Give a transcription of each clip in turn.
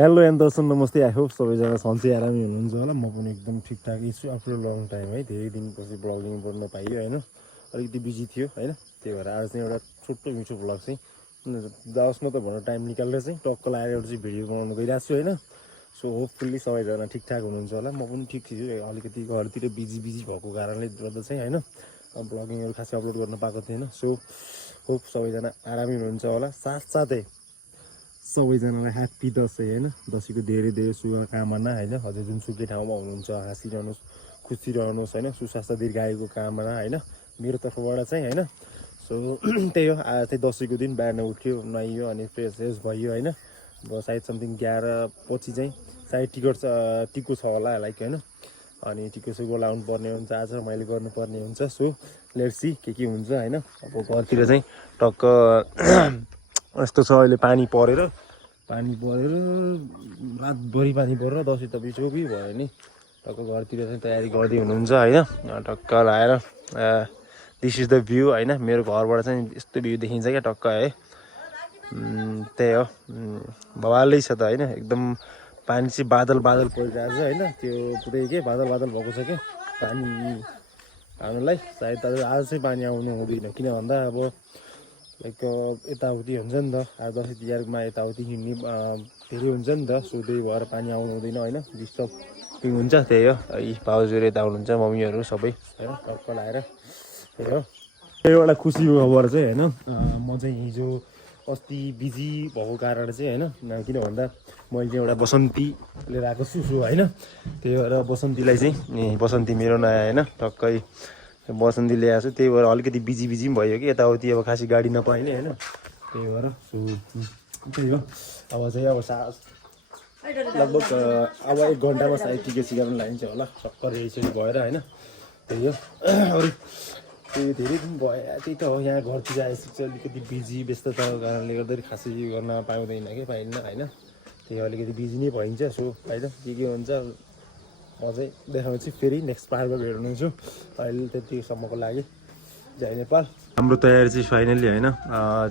Hello and दर्शन नमस्ते। I hope सबैजना सन्चै आरामै हुनुहुन्छ होला। म पनि एकदम ठिकठाक छु आफ्टर लङ टाइम है। धेरै दिनपछि ब्लगिङ गर्न पाइयो होइन, अलिकति बिजी थियो होइन। त्यही भएर आज चाहिँ एउटा छोटो मिठो ब्लग चाहिँ जाओस् न त भनेर टाइम निकालेर चाहिँ टक्क लगाएर एउटा चाहिँ भिडियो बनाउनु गइरहेको छु होइन। सो होपफुल्ली सबैजना ठिकठाक हुनुहुन्छ होला। म पनि ठिक छु, अलिकति घरतिर बिजी भएको कारणले गर्दा चाहिँ होइन ब्लगिङहरू खासै अपलोड गर्न पाएको थिएन। सो होप सबैजना आरामै हुनुहुन्छ होला। साथसाथै सबैजनालाई ह्याप्पी दसैँ होइन। दसैँको धेरै धेरै शुभकामना होइन। हजुर जुनसुकै ठाउँमा हुनुहुन्छ हाँसिरहनुहोस्, खुसी रहनुहोस् होइन। सुस्वास्थ्य दीर्घायुको कामना होइन मेरो तर्फबाट चाहिँ होइन। सो त्यही हो। आज चाहिँ दसैँको दिन बिहान उठ्यो, नुहाइयो अनि फ्रेस भयो होइन। अब सायद समथिङ 11 पछि चाहिँ सायद टिको छ होला लाइक होइन। अनि टिको लाउनु पर्ने हुन्छ, आज मैले गर्नुपर्ने हुन्छ। सो लेट्स सी के हुन्छ होइन। अब घरतिर चाहिँ टक्क यस्तो छ, अहिले पानी परेर रातभरि पानी परेर दसैँ त बिचोबी भयो नि। टक्क घरतिर चाहिँ तयारी गर्दै हुनुहुन्छ होइन। टक्क लाएर दिस इज द भ्यू होइन। मेरो घरबाट चाहिँ यस्तो भ्यू देखिन्छ क्या टक्क है। त्यही हो, भवालै छ त होइन। एकदम पानी चाहिँ बादल परिरहेको छ होइन। त्यो पुरै के बादल भएको छ क्या पानी हाल्नुलाई। सायद आज चाहिँ पानी आउनु हुँदैन, किन भन्दा अब लाइक यताउति हुन्छ नि त। आज दसैँ तिहारमा यताउति हिँड्ने धेरै हुन्छ नि त। सो त्यही भएर पानी आउनु हुँदैन होइन, डिस्टर्बिङ हुन्छ। त्यही हो, यी भाउजूहरू यता हुनुहुन्छ, मम्मीहरू सबै होइन टक्क लाएर। त्यही हो, त्यही एउटा खुसीको खबर चाहिँ होइन। म चाहिँ हिजो अस्ति बिजी भएको कारण चाहिँ होइन, किन भन्दा मैले चाहिँ एउटा बसन्ती लिएर आएको छु होइन। त्यही भएर बसन्तीलाई चाहिँ बसन्ती मेरो नयाँ होइन टक्कै बसन्ती ल्याएको छु। त्यही भएर अलिकति बिजी पनि भयो कि यताउति अब खासै गाडी नपाइने होइन। त्यही भएर सो त्यही हो। अब चाहिँ अब लगभग अब 1 घन्टामा सायद टिकट सिकाउनु लागिन्छ होला टक्क रेडी भएर होइन। त्यही हो। अरू त्यही धेरै दिन भयो, त्यही त हो। यहाँ घरतिर आएपछि चाहिँ अलिकति बिजी व्यस्तताको कारणले गर्दाखेरि खासै गर्न पाइँदैन होइन। त्यही अलिकति बिजी नै भइन्छ। सो होइन के हुन्छ म चाहिँ देखाउँछु फेरि नेक्स्ट पाहाडमा भेट्नुहुन्छु। अहिले त्यतिसम्मको लागि जय नेपाल। हाम्रो तयारी चाहिँ फाइनली होइन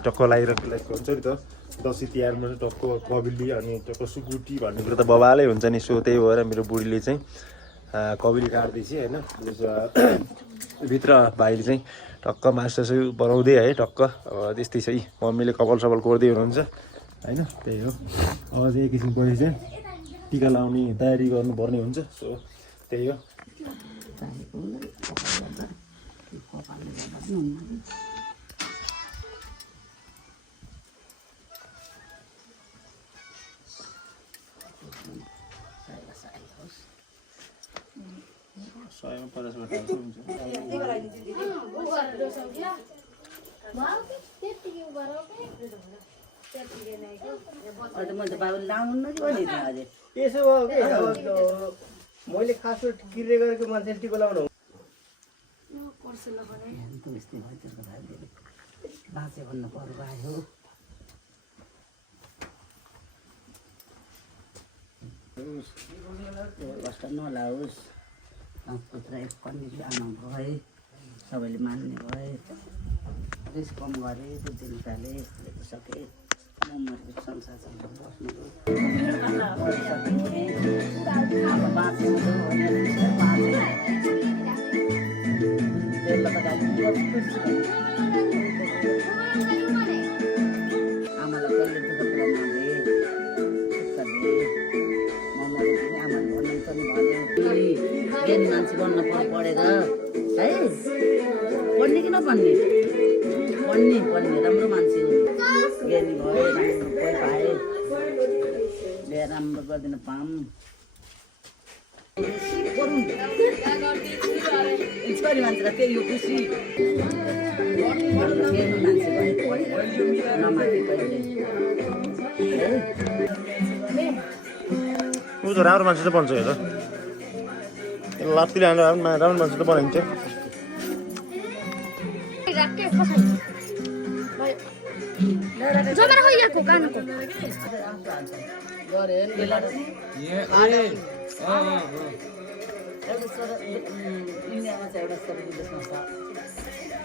टक्क लागिरहेको हुन्छ नि त। दसैँ तिहारमा चाहिँ टक्क कबेली अनि टक्क सुकुटी भन्ने कुरो त बबालै हुन्छ नि। सो त्यही भएर मेरो बुढीले चाहिँ कबेली काट्दैछ होइन। भित्र भाइले चाहिँ टक्क मासु बनाउँदै है टक्क अब त्यस्तै छ है। मम्मीले कपाल कोर्दै हुनुहुन्छ होइन। त्यही हो, अब चाहिँ एक किसिमको चाहिँ टिका लाउने तयारी गर्नुपर्ने हुन्छ। सो त्यही हो। त्यसो भयो कि मैले खास किर्ने गरेको मान्छे टिको लाउनु बाँचे भन्नु पर्यो आयो। कष्ट नलाओस्। पुत्र एक कन्या आमा भए, सबैले मान्ने भए, रिस कम गरे, बुद्धि निकाले, सके म मरेको संसारसँग बस्नु अब बाँचेको आमालाई कहिले दुःख पुऱ्याउनु ज्ञानी मान्छे बन्न पढेर है। पढ्ने कि नपढ्ने? पढ्ने राम्रो मान्छे हो। ज्ञानी भयो, राम्रो कोही पाए, ल्याएर राम्रो गरिदिन पाऊँ। छोरी मान्छेलाई त्यही हो खुसी। ज्ञानी मान्छे भयो पढेर नमाथि कहिले ऊ त राम्रो मान्छे त बन्छ हेर। लात्तीले हालेर राम्रो मान्छे त बनाइन्छ।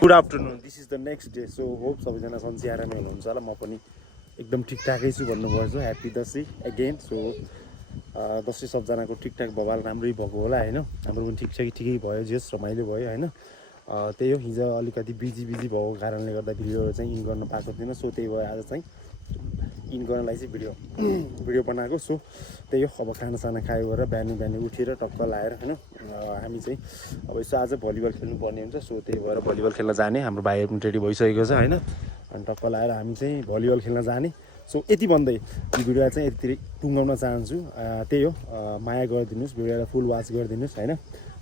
Good afternoon, this is the next day. So hope सबैजना सन्चै आरामै हुनुहुन्छ होला। म पनि एकदम ठिकठाकै छु भन्नुपर्छ। Happy Dashain again. So Dashain सबजनाको ठिकठाक बवाल राम्रै भएको होला होइन, हाम्रो पनि ठिकै भयो, जेस रमाइलो भयो होइन। त्यही हो, हिजो अलिकति बिजी भएको कारणले गर्दा भिडियोहरू चाहिँ इन गर्न पाएको थिएन। सो त्यही भएर आज चाहिँ इन गर्नलाई चाहिँ भिडियो बनाएको। सो त्यही हो, अब खानासाना खायो भएर बिहान उठेर टक्क लाएर होइन हामी चाहिँ अब यसो आज भलिबल खेल्नु पर्ने हुन्छ। सो त्यही भएर भलिबल खेल्न जाने, हाम्रो भाइहरू पनि रेडी भइसकेको छ होइन। अनि टक्क लाएर हामी चाहिँ भलिबल खेल्न जाने। सो यति भन्दै यो भिडियोलाई चाहिँ यतितिर टुङ्गाउन चाहन्छु। त्यही हो, माया गरिदिनुहोस्, भिडियोलाई फुल वाच गरिदिनुहोस् होइन।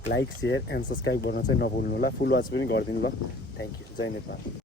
लाइक, सेयर एन्ड सब्सक्राइब गर्न चाहिँ नभुल्नु होला, फुल वाच पनि गरिदिनु ल। थ्याङ्क यू, जय नेपाल।